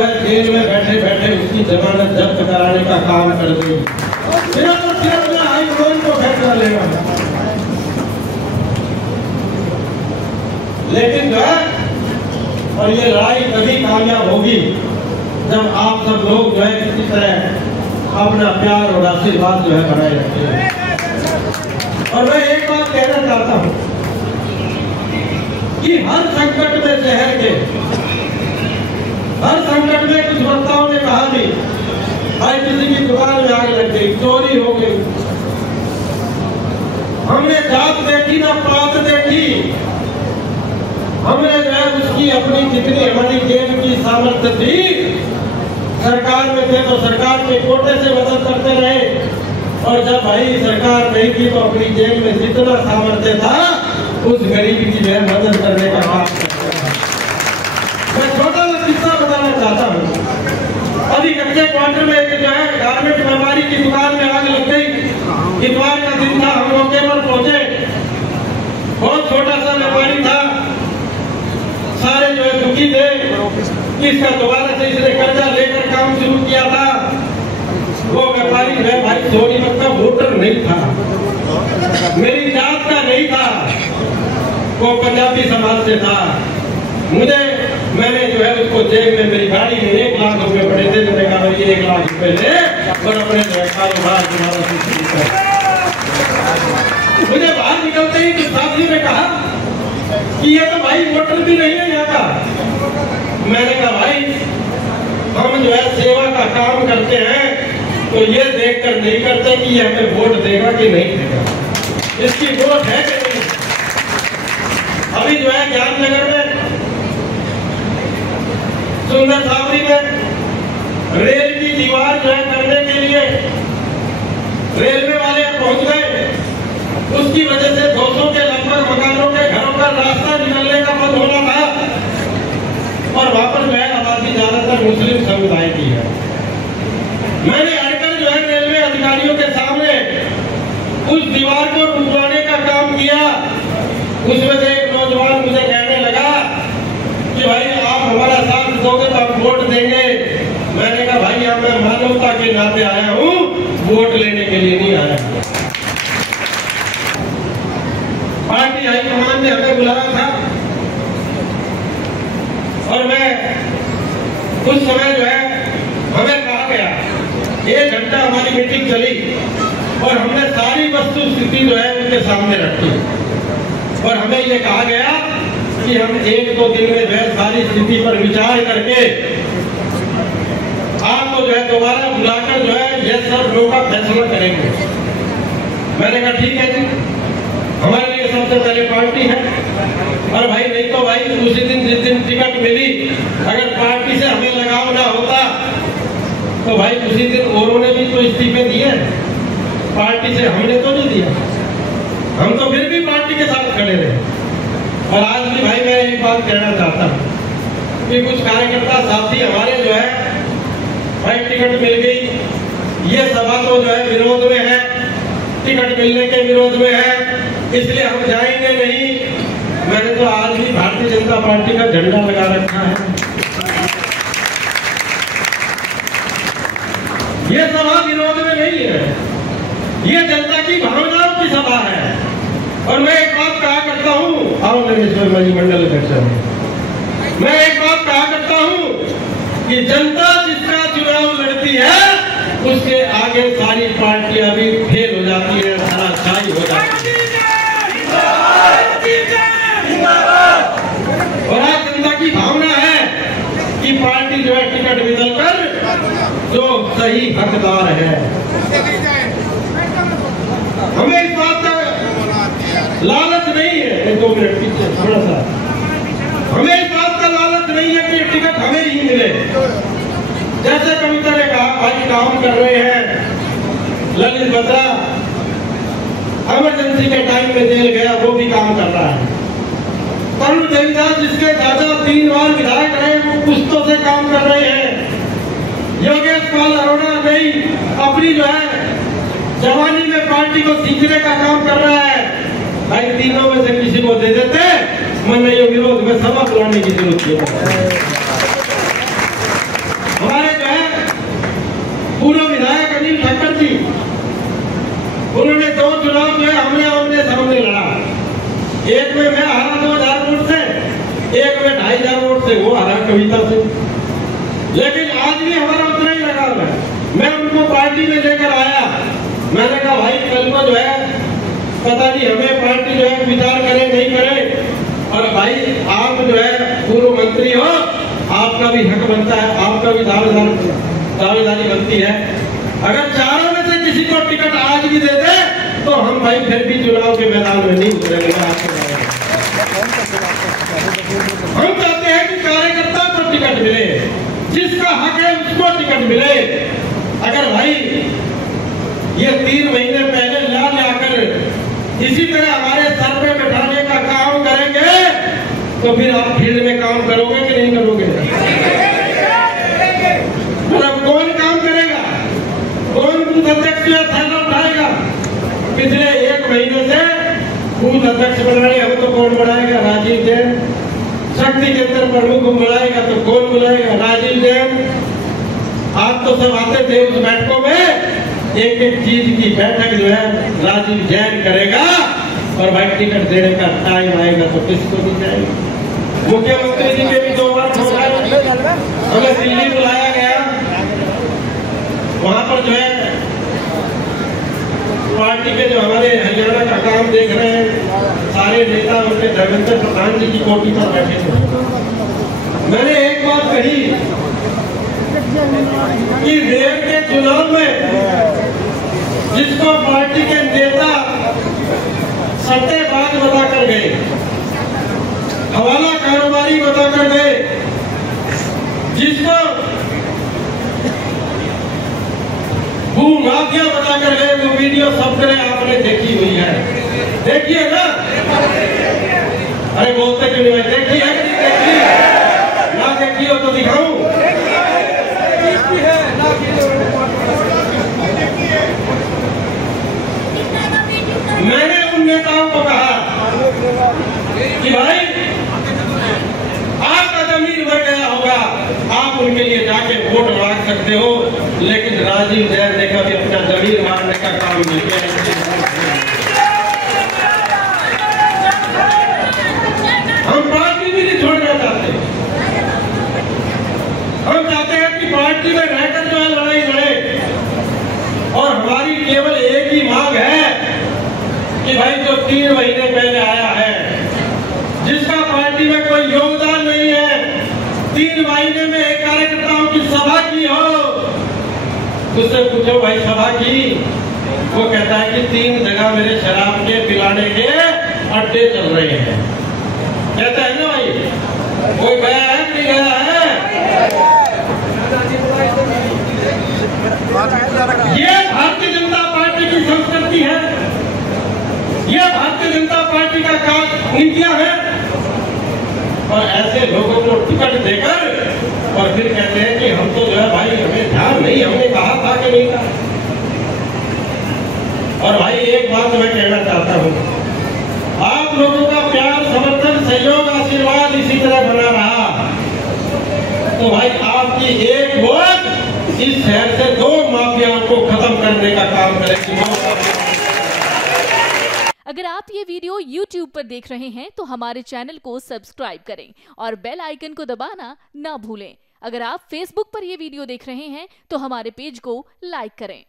जो है जेल में बैठे बैठे उसकी जमानत जब्त कराने का काम कर देगी। सिर्फ हाईकोर्ट को फैसला लेना है। लेकिन जो है, और ये लड़ाई तभी कामयाब होगी जब आप सब लोग जो है किसी तरह अपना प्यार और आशीर्वाद जो है बनाए रखें। और मैं एक बात कहना चाहता हूं कि हर संकट में शहर के, हर संकट में कुछ वक्ताओं ने कहा भी भाई किसी की दुकान में आग लग गई, चोरी हो गई, हमने जात देखी ना पात देखी, हमने जो है उसकी अपनी जितनी हमारी जेब की सामर्थ्य थी, सरकार में थे तो सरकार के कोटे से मदद करते रहे, और जब भाई सरकार नहीं थी तो अपनी जेब में जितना सामर्थ्य था उस गरीबी की जो है मदद करने का काम करते रहे। मैं छोटा सा किस्सा बताना चाहता हूँ। अभी कच्चे क्वार्टर में एक जो है गारमेंट व्यापारी की दुकान में आग लग गई। इतवार का दिन था, हम मौके पर पहुंचे। बहुत छोटा सा व्यापारी था, सारे जो है दुखी थे। इसका दोबारा से इसने कर्जा लेकर काम शुरू किया था। वो व्यापारी जो है भाई सोनीपत का वोटर नहीं था, मेरी जात का नहीं था, वो पंजाबी समाज से था। मैंने जो है उसको जेब में मेरी गाड़ी में 1 लाख रुपए पड़े थे। मैंने कहा ये 1 लाख रुपए ले और अपने जो है कारोबार दोबारा से शुरू कर। मुझे बाहर निकलते ही कुछ साथी ने कहा कि ये तो भाई वोटर भी नहीं है यहाँ का। मैंने कहा भाई हम जो है सेवा का काम करते हैं तो ये देखकर नहीं करते कि ये हमें वोट देगा कि नहीं देगा, इसकी वोट है कि नहीं। अभी जो है ज्ञाननगर में, सुंदर सावरी में रेल की दीवार जो है करने के लिए रेलवे वाले पहुंच गए। उसकी वजह से 200 के लगभग मकानों के घरों का रास्ता निकलने का बंद होना था, और वहां पर जो है आबादी ज्यादातर मुस्लिम समुदाय की है। मैंने अड़कर जो है रेलवे अधिकारियों के सामने उस दीवार को टूटवाने का काम किया। उसमें से एक नौजवान मुझे कहने लगा कि भाई आप हमारा साथ दोगे तो हम वोट देंगे। मैंने कहा भाई यहाँ मैं मानवता के नाते आया हूँ, वोट लेने के लिए नहीं आया। पार्टी हाईकमान ने हमें बुलाया था और मैं उस समय जो है हमें कहा गया, 1 घंटा हमारी मीटिंग चली और हमने सारी वस्तु स्थिति जो है उनके सामने रखी, और हमें ये कहा गया कि हम 1-2 दिन में जो है सारी स्थिति पर विचार करके आपको जो है दोबारा बुलाकर जो है ये सब लोगों का फैसला करेंगे। मैंने कहा ठीक है जी, हमारे लिए सबसे पहले पार्टी है, और भाई नहीं तो भाई उसी दिन जिस दिन टिकट मिली अगर पार्टी से हमें लगाव ना होता तो भाई उसी दिन औरों ने भी तो इस्तीफे दिए, पार्टी से हमने तो नहीं दिया, हम तो फिर भी पार्टी के साथ खड़े रहे। और आज भी भाई मैं एक बात कहना चाहता हूँ कि कुछ कार्यकर्ता साथी हमारे जो है भाई टिकट मिल गई, ये सभा तो जो है विरोध में है, टिकट मिलने के विरोध में है, इसलिए हम जाएंगे नहीं। मैंने तो आज भी भारतीय जनता पार्टी का झंडा लगा रखा है। ये सभा विरोध में नहीं है, ये जनता की भावनाओं की सभा है। और मैं एक बात कहा करता हूँ, आओ नरेश्वर मंत्रिमंडल अध्यक्ष, मैं एक बात कहा करता हूँ कि जनता जिसका चुनाव लड़ती है उसके आगे सारी पार्टियां भी फेल हो जाती है, धराशायी हो जाती है। और आज जनता की भावना है कि पार्टी जो है टिकट बदलकर जो सही हकदार है, हमें इस बात का लालच नहीं है। 2 मिनट पीछे थोड़ा सा, हमें इस बात का लालच नहीं है कि टिकट हमें ही मिले। जैसे कविता ने कहा भाई काम कर रहे हैं, ललित बत्रा इमरजेंसी के टाइम में जेल गया, वो भी काम कर रहा है। तरुण देवीदास जिसके दादा 3 बार विधायक रहे, वो पुश्तों से काम कर रहे हैं। योगेश पाल अरोड़ा नहीं अपनी जो है जवानी में पार्टी को सीखने का काम कर रहा है। भाई तीनों में से किसी को दे देते, मन नहीं विरोध में सभा बुलाने की जरूरत है। एक में मैं हारा 2000 वोट से, एक में 2500 वोट से वो हारा कविता से। लेकिन आज भी हमारा उतना ही लगा हुआ है। मैं उनको पार्टी में लेकर आया, मैंने कहा भाई कल को जो है पता नहीं हमें पार्टी जो है विचार करे नहीं करे, और भाई आप जो है पूर्व मंत्री हो, आपका भी हक बनता है, आपका भी दावेदारी बनती है। अगर चारों में से किसी को टिकट आज भी दे दे तो हम भाई फिर भी चुनाव के मैदान में नहीं उतरेंगे। हम चाहते हैं कि कार्यकर्ता को टिकट मिले, जिसका हक है उसको टिकट मिले। अगर भाई ये 3 महीने पहले लाकर इसी तरह हमारे सर पे बैठाने का काम करेंगे तो फिर आप फील्ड में काम करोगे कि नहीं करोगे? मतलब कौन काम करेगा? कौन बूथ अध्यक्ष या थैला उठाएगा? पिछले 1 महीने से बूथ अध्यक्ष बनाने हम तो कौन बनाएगा? राजीव जैन। शक्ति केंद्र प्रमुख बुलाएगा तो कौन बुलाएगा? राजीव जैन। आप तो सब आते थे उस बैठकों में, एक एक चीज की बैठक जो है राजीव जैन करेगा, और भाई टिकट देने का टाइम आएगा तो किसको दी जाएगी? मुख्यमंत्री जी के भी 2 बार हमें दिल्ली बुलाया गया, वहां पर जो है पार्टी के जो हमारे हरियाणा का काम देख रहे हैं सारे नेता उनके धर्मेंद्र प्रधान जी की कोठी पर बैठे थे। मैंने एक बात कही कि रेल के चुनाव में जिसको पार्टी के नेता सट्टेबाज बताकर गए, हवाला कारोबारी बताकर गए, जिसको भूमाफिया बताकर गए, वो वीडियो सबने आपने देखी हुई है। देखिए ना, अरे बोलते क्यों नहीं? देखी है कि नहीं देखी? ना देखी हो तो दिखाऊं? मैंने उन नेताओं को कहा कि भाई आपका जमीन भर गया होगा, आप उनके लिए जाके वोट मांग सकते हो, लेकिन राजीव जैन ने कभी अपना जमीन मांगने का काम नहीं किया। हम पार्टी भी नहीं छोड़ना चाहते। हम चाहते हैं कि पार्टी में रहकर जो है लड़ाई लड़े, और हमारी केवल एक ही मांग है कि भाई जो 3 महीने पहले आया है, जिसका पार्टी में कोई योगदान नहीं है, 3 महीने में एक कार्यकर्ताओं की सभा की हो, उससे पूछो भाई सभा की? वो कहता है कि 3 जगह मेरे शराब के पिलाने के अड्डे चल रहे हैं। कहता है ना भाई, वो गया है कि गया है? ये भारतीय जनता पार्टी की संस्कृति है, ये भारतीय जनता पार्टी का काम नीतियां है। और ऐसे लोगों को टिकट देकर और फिर कहते हैं कि हम तो जो है भाई हमें ध्यान नहीं, हमने कहा था कि नहीं कहा। और भाई एक बात मैं कहना चाहता हूं, आप लोगों का प्यार, समर्थन, सहयोग, आशीर्वाद इसी तरह बना रहा तो भाई आपकी एक वोट इस शहर से 2 माफियाओं को खत्म करने का काम करेगी। अगर आप ये वीडियो YouTube पर देख रहे हैं तो हमारे चैनल को सब्सक्राइब करें और बेल आइकन को दबाना ना भूलें। अगर आप Facebook पर ये वीडियो देख रहे हैं तो हमारे पेज को लाइक करें।